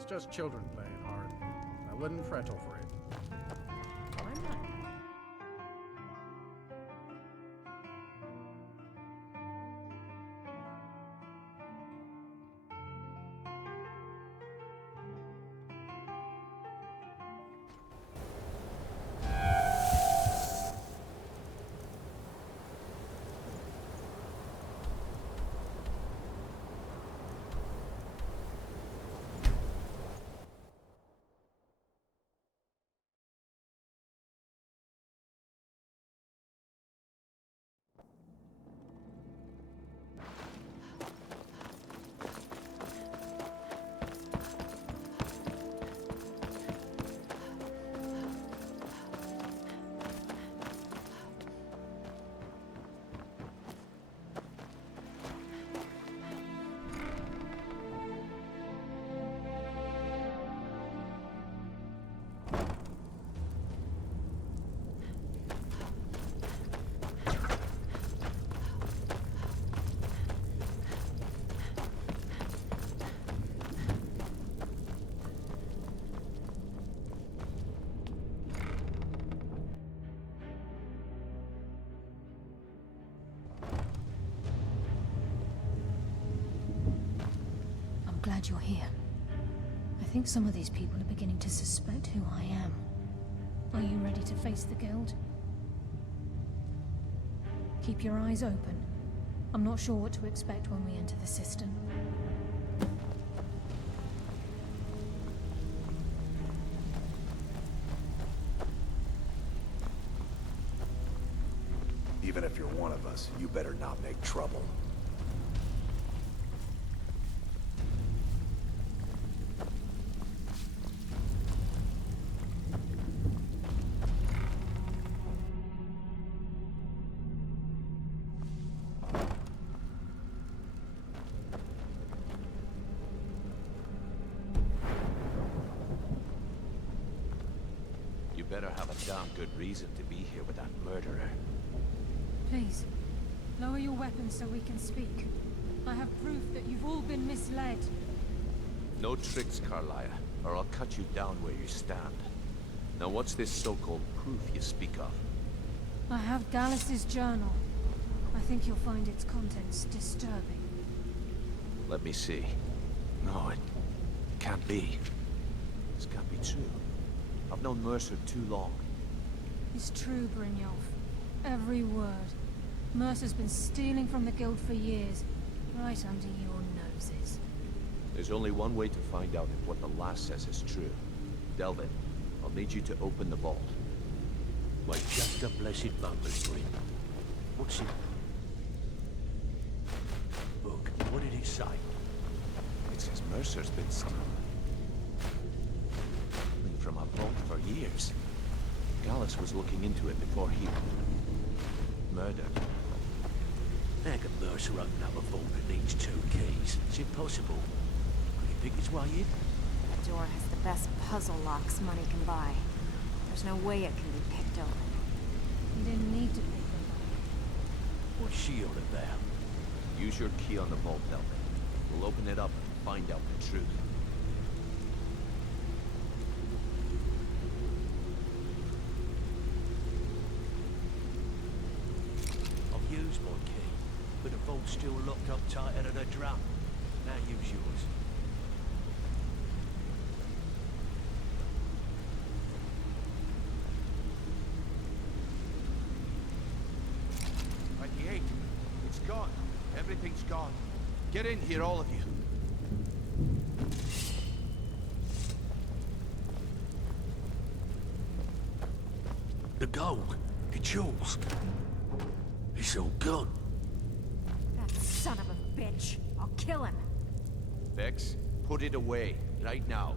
It's just children playing hard. I wouldn't fret over it. I'm not. Glad you're here. I think some of these people are beginning to suspect who I am. Are you ready to face the Guild? Keep your eyes open. I'm not sure what to expect when we enter the cistern. Even if you're one of us, you better not make trouble. You better have a damn good reason to be here with that murderer. Please, lower your weapons so we can speak. I have proof that you've all been misled. No tricks, Carlia, or I'll cut you down where you stand. Now what's this so-called proof you speak of? I have Gallus's journal. I think you'll find its contents disturbing. Let me see. No, it can't be. This can't be true. I've known Mercer too long. It's true, Brynjolf. Every word. Mercer's been stealing from the Guild for years, right under your noses. There's only one way to find out if what the lass says is true. Delvin, I'll need you to open the vault. Wait just a blessed moment, Bryn. What's it? Look, what did it say? It says Mercer's been stealing from a vault for years. Gallus was looking into it before he... murdered. How can Mercer open up a vault that needs 2 keys? It's impossible. Could he pick his way in? The door has the best puzzle locks money can buy. There's no way it can be picked open. You didn't need to pick them up. What's she on about? Use your key on the vault, Delvin. We'll open it up and find out the truth. I've used my key, but the vault's still locked up tighter than a drum. Now use yours. Right, the 8. It's gone. Everything's gone. Get in here, all of you. The gold, the jewels. It's all gone. That son of a bitch. I'll kill him. Vex, put it away, right now.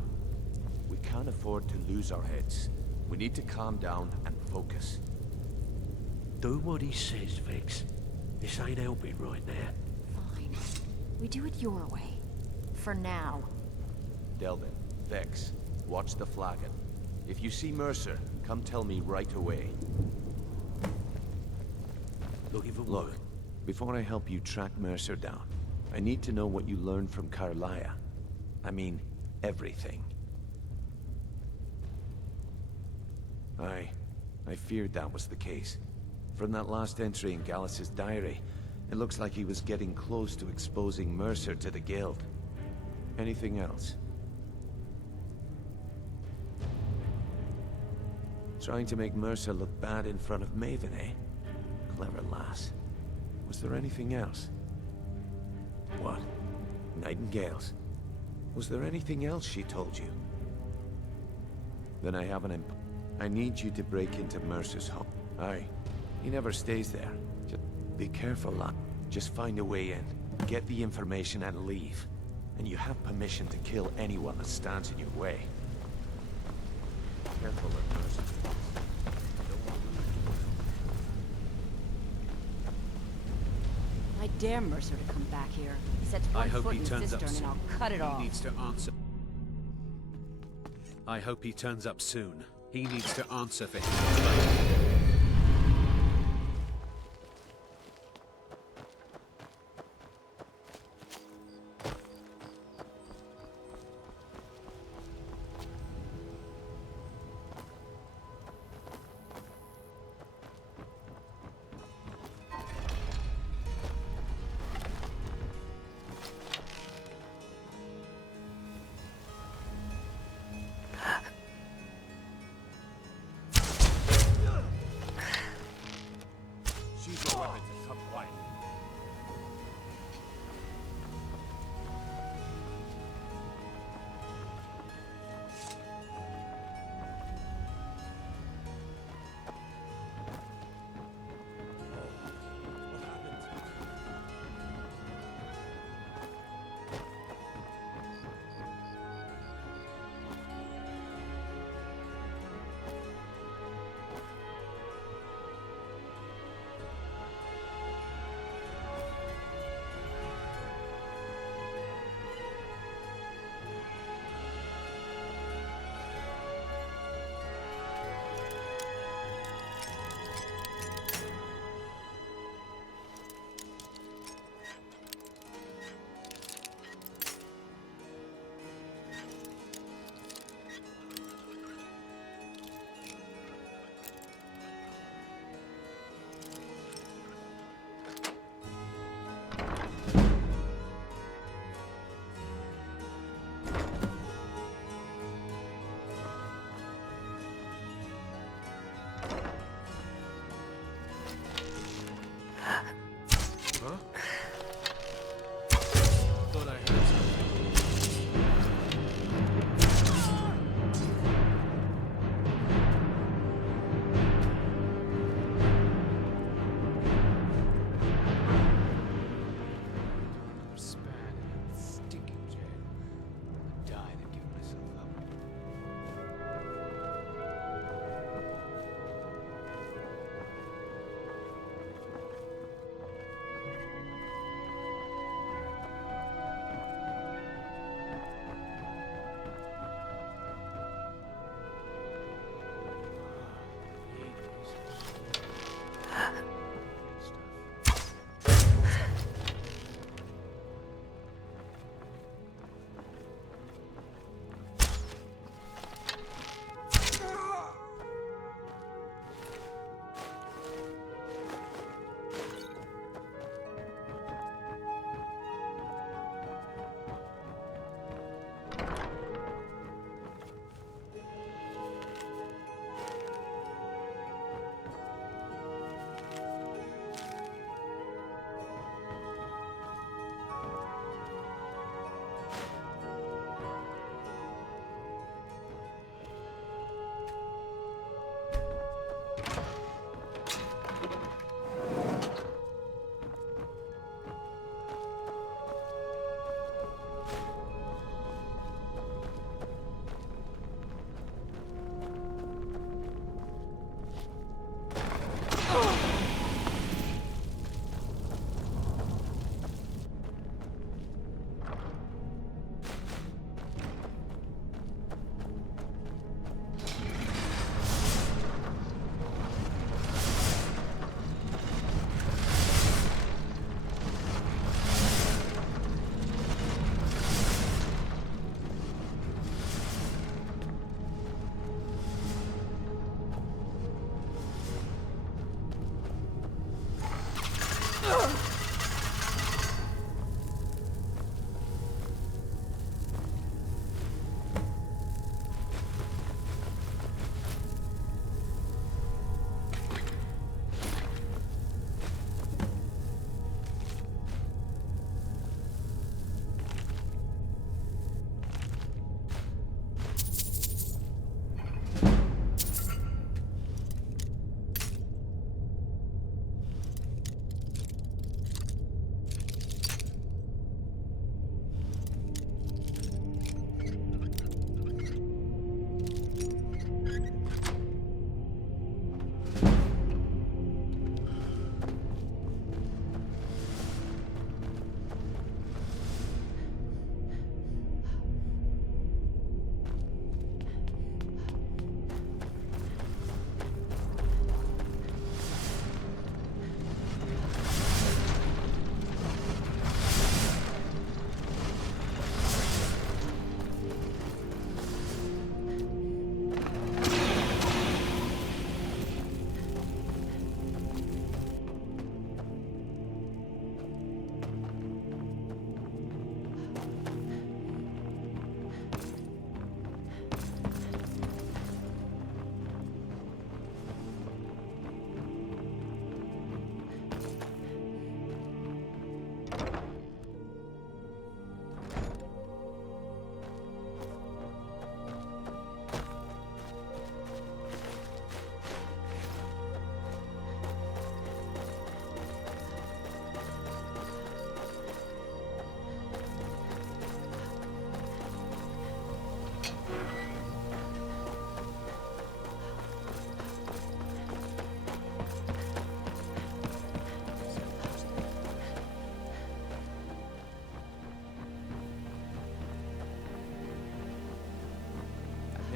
We can't afford to lose our heads. We need to calm down and focus. Do what he says, Vex. This ain't helping right now. Fine. We do it your way. For now. Delvin, Vex, watch the flagon. If you see Mercer, come tell me right away. Looking for Look, work. before I help you track Mercer down, I need to know what you learned from Carlia. I mean, everything. I feared that was the case. From that last entry in Gallus's diary, it looks like he was getting close to exposing Mercer to the Guild. Anything else? Trying to make Mercer look bad in front of Maven, eh? Clever lass. Was there anything else? What? Nightingales. Was there anything else she told you? Then I have an imp. I need you to break into Mercer's home. Aye. He never stays there. Just be careful, lad. Just find a way in. Get the information and leave. And you have permission to kill anyone that stands in your way. Careful at Mercer's place. I dare Mercer to come back here. He sets I one hope foot he in turns up Cistern and soon. I'll cut it off. He needs to answer. I hope he turns up soon. He needs to answer for his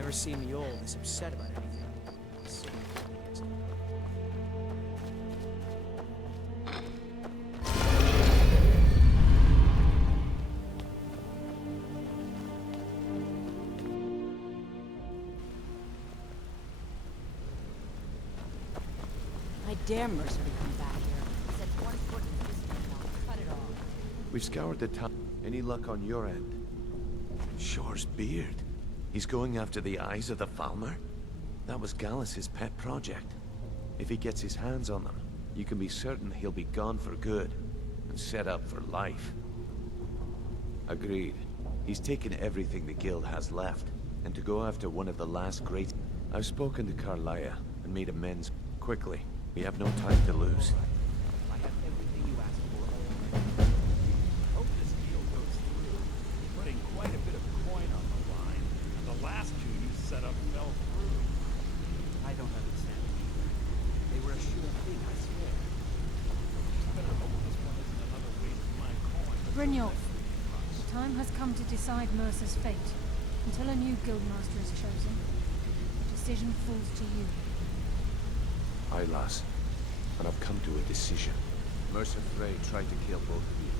never seen the old this upset about anything. I dare Mercer to come back here. Set one foot in this thing, I'll cut it off. We've scoured the town. Any luck on your end? Shore's beard. He's going after the eyes of the Falmer? That was Gallus's pet project. If he gets his hands on them, you can be certain he'll be gone for good, and set up for life. Agreed. He's taken everything the Guild has left, and to go after one of the last great... I've spoken to Carlia, and made amends quickly. We have no time to lose. I have everything you asked for. Hope this deal goes through. Putting quite a bit of coin on the line. The last two you set up fell through. I don't understand it either. They were a sure thing, I swear. I better hope this one isn't another waste of my coin. Brynjolf, the time has come to decide Mercer's fate. Until a new guildmaster is chosen, the decision falls to you. Aye, lass. And I've come to a decision. Mercer Frey tried to kill both of you.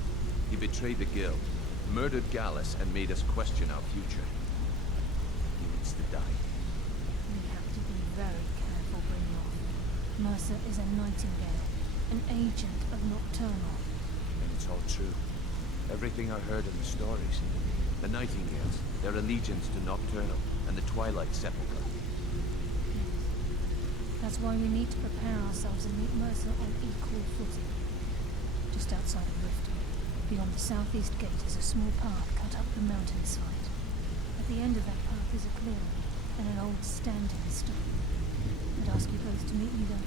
He betrayed the Guild, murdered Gallus, and made us question our future. He needs to die. We have to be very careful, Brynjolf. Mercer is a Nightingale, an agent of Nocturnal. And it's all true. Everything I heard in the stories. The Nightingales, their allegiance to Nocturnal, and the Twilight Sepulchre. That's why we need to prepare ourselves and meet Mercer on equal footing. Just outside of Riften, beyond the southeast gate is a small path cut up the mountainside. At the end of that path is a clearing and an old standing stone. I'd ask you both to meet me there.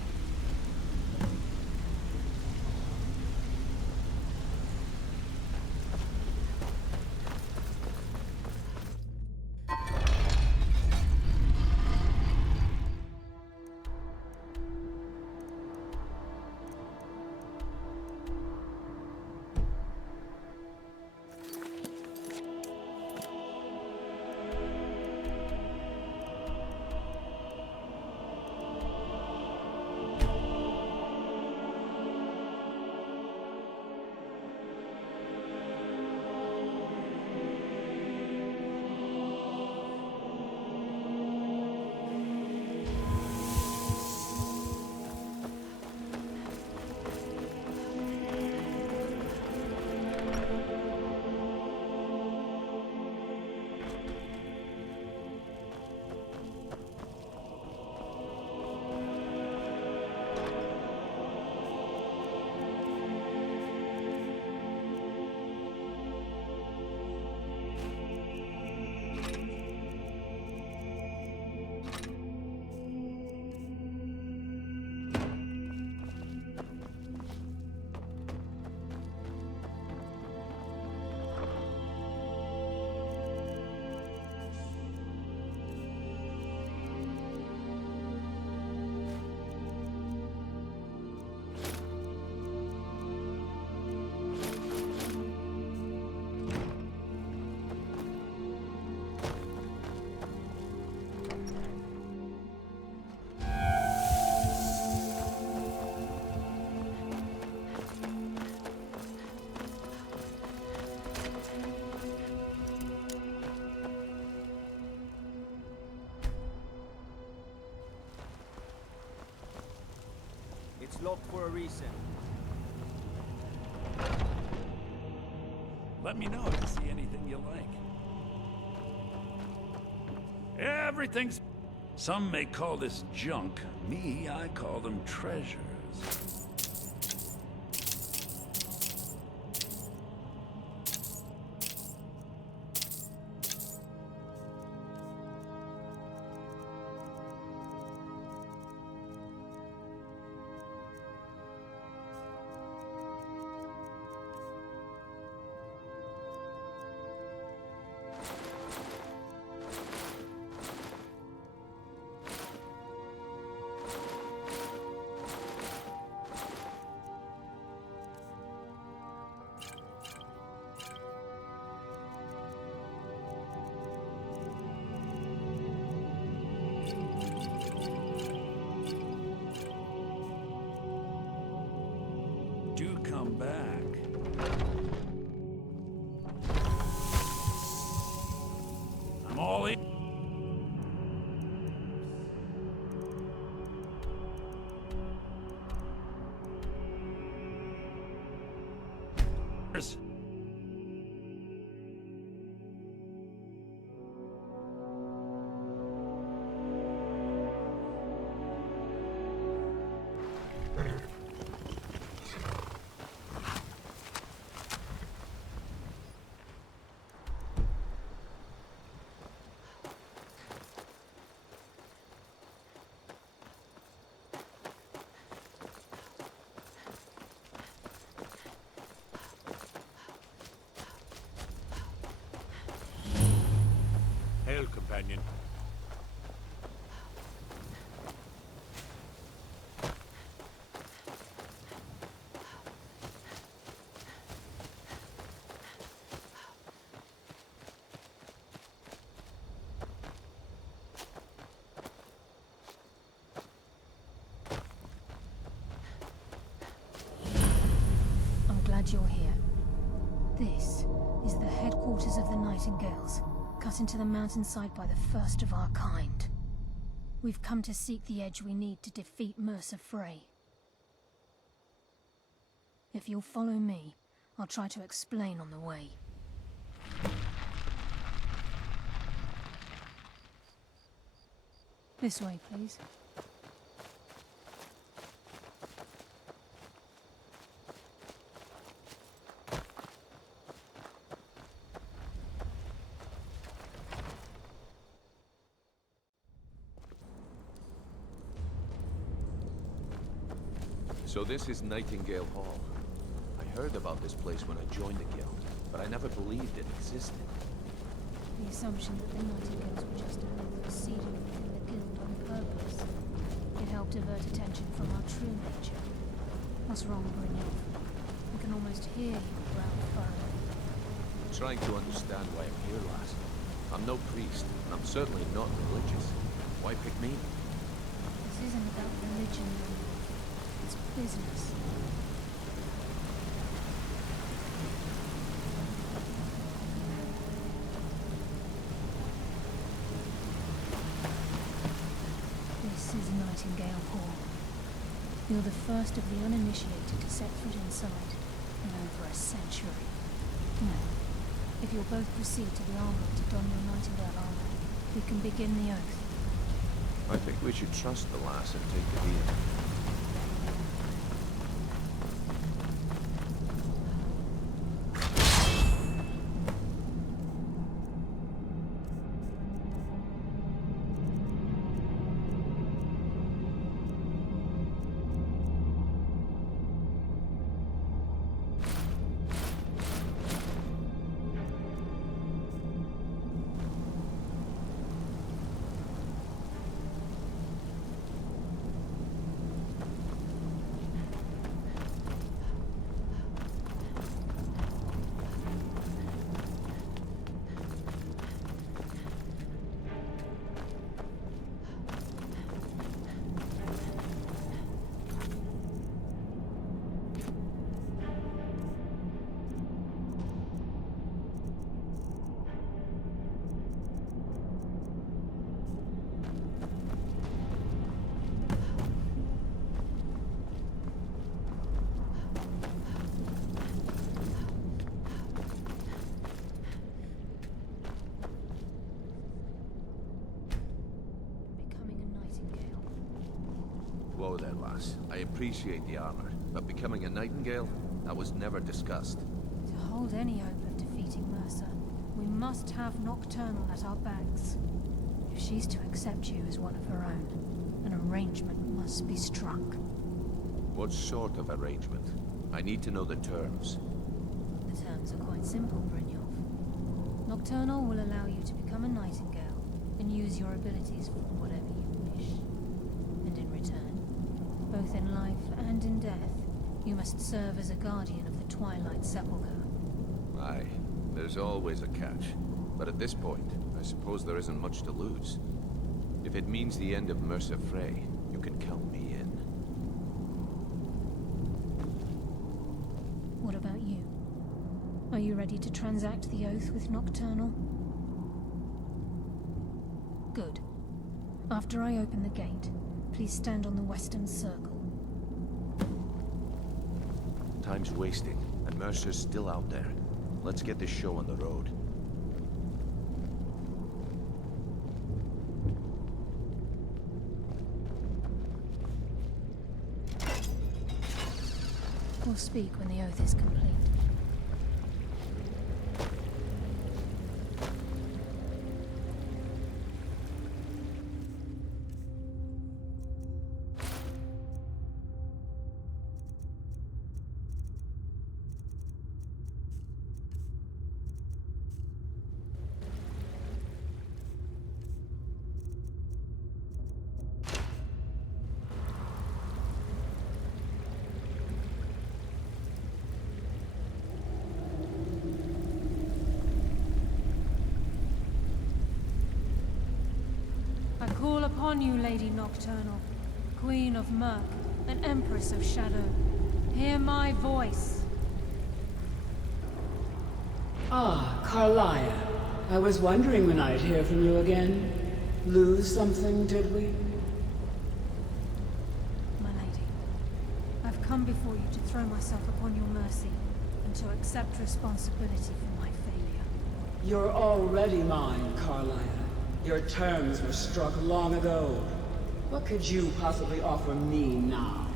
It's locked for a reason. Let me know if you see anything you like. Everything's... Some may call this junk. Me, I call them treasures. all in. Hail, companion. I'm glad you're here. This is the headquarters of the Nightingales, cut into the mountainside by the first of our kind. We've come to seek the edge we need to defeat Mercer Frey. If you'll follow me, I'll try to explain on the way. This way, please. So this is Nightingale Hall. I heard about this place when I joined the guild, but I never believed it existed. The assumption that the Nightingales were just another proceeding within the guild on purpose. It helped divert attention from our true nature. What's wrong, Brynjolf? I can almost hear your brow furrowing. Trying to understand why I'm here, lass. I'm no priest, and I'm certainly not religious. Why pick me? This isn't about religion, it's business. This is Nightingale Hall. You're the first of the uninitiated to set foot inside in over a century. Now, if you'll both proceed to the armory to don your Nightingale armor, we can begin the oath. I think we should trust the lass and take the deal. Whoa there, lass. I appreciate the armor, but becoming a Nightingale? That was never discussed. To hold any hope of defeating Mercer, we must have Nocturnal at our backs. If she's to accept you as one of her own, an arrangement must be struck. What sort of arrangement? I need to know the terms. The terms are quite simple, Brynjolf. Nocturnal will allow you to become a Nightingale and use your abilities for whatever you wish. And in return, both in life and in death, you must serve as a guardian of the Twilight Sepulchre. Aye, there's always a catch. But at this point, I suppose there isn't much to lose. If it means the end of Mercer Frey, you can count me in. What about you? Are you ready to transact the oath with Nocturnal? Good. After I open the gate, please stand on the western circle. Time's wasting, and Mercer's still out there. Let's get this show on the road. We'll speak when the oath is complete. I call upon you, Lady Nocturnal, Queen of Murk, and Empress of Shadow. Hear my voice. Ah, Carlia. I was wondering when I'd hear from you again. Lose something, did we? My lady, I've come before you to throw myself upon your mercy, and to accept responsibility for my failure. You're already mine, Carlia. Your terms were struck long ago. What could you possibly offer me now?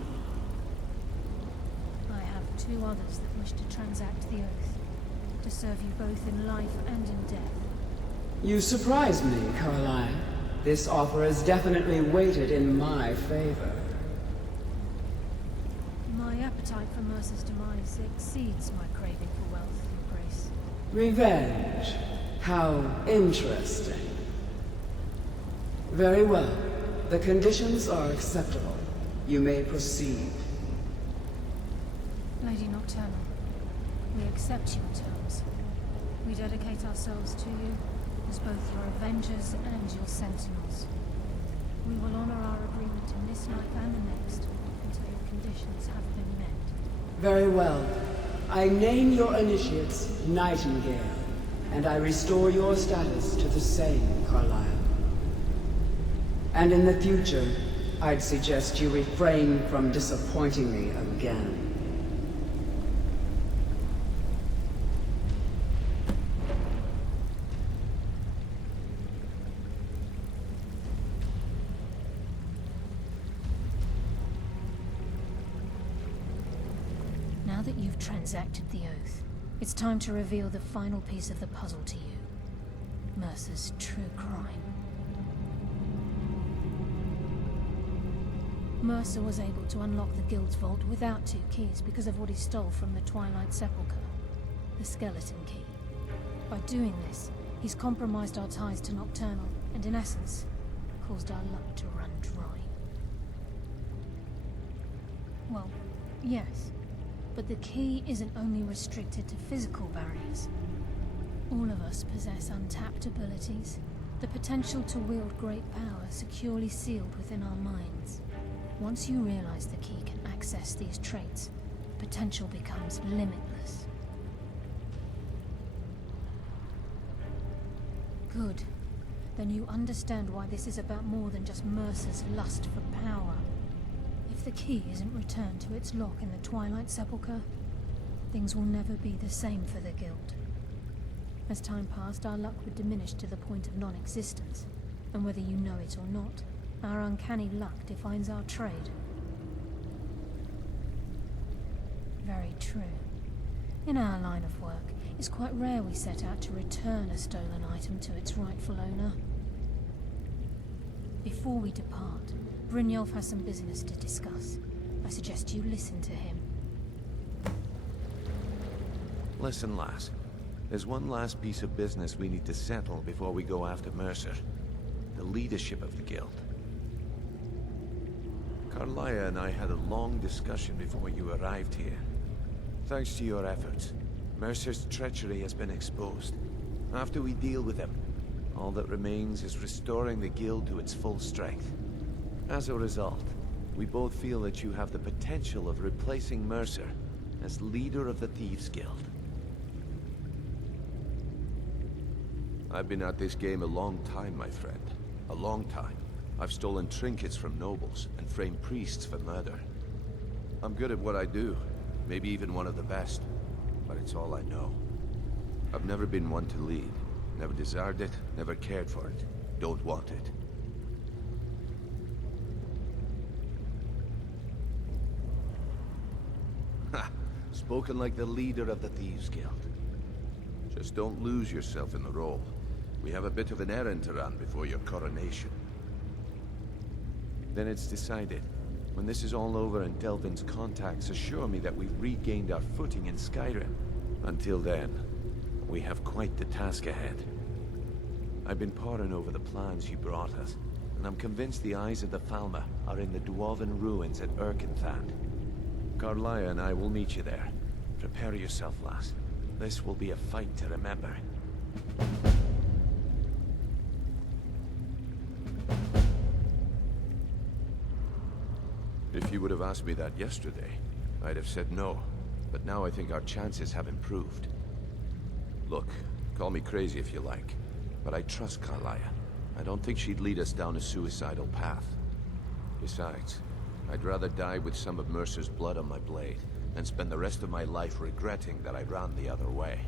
I have two others that wish to transact the oath, to serve you both in life and in death. You surprise me, Carlia. This offer is definitely weighted in my favor. My appetite for Mercer's demise exceeds my craving for wealth, Your Grace. Revenge. How interesting. Very well. The conditions are acceptable. You may proceed. Lady Nocturnal, we accept your terms. We dedicate ourselves to you as both your avengers and your sentinels. We will honor our agreement in this life and the next until your conditions have been met. Very well. I name your initiates Nightingale, and I restore your status to the same, Carlisle. And in the future, I'd suggest you refrain from disappointing me again. Now that you've transacted the oath, it's time to reveal the final piece of the puzzle to you. Mercer's true crime. Mercer was able to unlock the Guild's vault without 2 keys because of what he stole from the Twilight Sepulchre, the skeleton key. By doing this, he's compromised our ties to Nocturnal, and in essence, caused our luck to run dry. Well, yes, but the key isn't only restricted to physical barriers. All of us possess untapped abilities, the potential to wield great power securely sealed within our minds. Once you realize the key can access these traits, potential becomes limitless. Good. Then you understand why this is about more than just Mercer's lust for power. If the key isn't returned to its lock in the Twilight Sepulchre, things will never be the same for the Guild. As time passed, our luck would diminish to the point of non-existence, and whether you know it or not, our uncanny luck defines our trade. Very true. In our line of work, it's quite rare we set out to return a stolen item to its rightful owner. Before we depart, Brynjolf has some business to discuss. I suggest you listen to him. Listen, lass. There's one last piece of business we need to settle before we go after Mercer. The leadership of the Guild. Carlia and I had a long discussion before you arrived here. Thanks to your efforts, Mercer's treachery has been exposed. After we deal with him, all that remains is restoring the Guild to its full strength. As a result, we both feel that you have the potential of replacing Mercer as leader of the Thieves' Guild. I've been at this game a long time, my friend. A long time. I've stolen trinkets from nobles and framed priests for murder. I'm good at what I do, maybe even one of the best, but it's all I know. I've never been one to lead. Never desired it, never cared for it. Don't want it. Ha! Spoken like the leader of the Thieves Guild. Just don't lose yourself in the role. We have a bit of an errand to run before your coronation. Then it's decided. When this is all over and Delvin's contacts assure me that we've regained our footing in Skyrim. Until then, we have quite the task ahead. I've been poring over the plans you brought us, and I'm convinced the eyes of the Falmer are in the Dwarven ruins at Erkenthand. Carlia and I will meet you there. Prepare yourself, lass. This will be a fight to remember. If you would have asked me that yesterday, I'd have said no. But now I think our chances have improved. Look, call me crazy if you like, but I trust Carlia. I don't think she'd lead us down a suicidal path. Besides, I'd rather die with some of Mercer's blood on my blade than spend the rest of my life regretting that I ran the other way.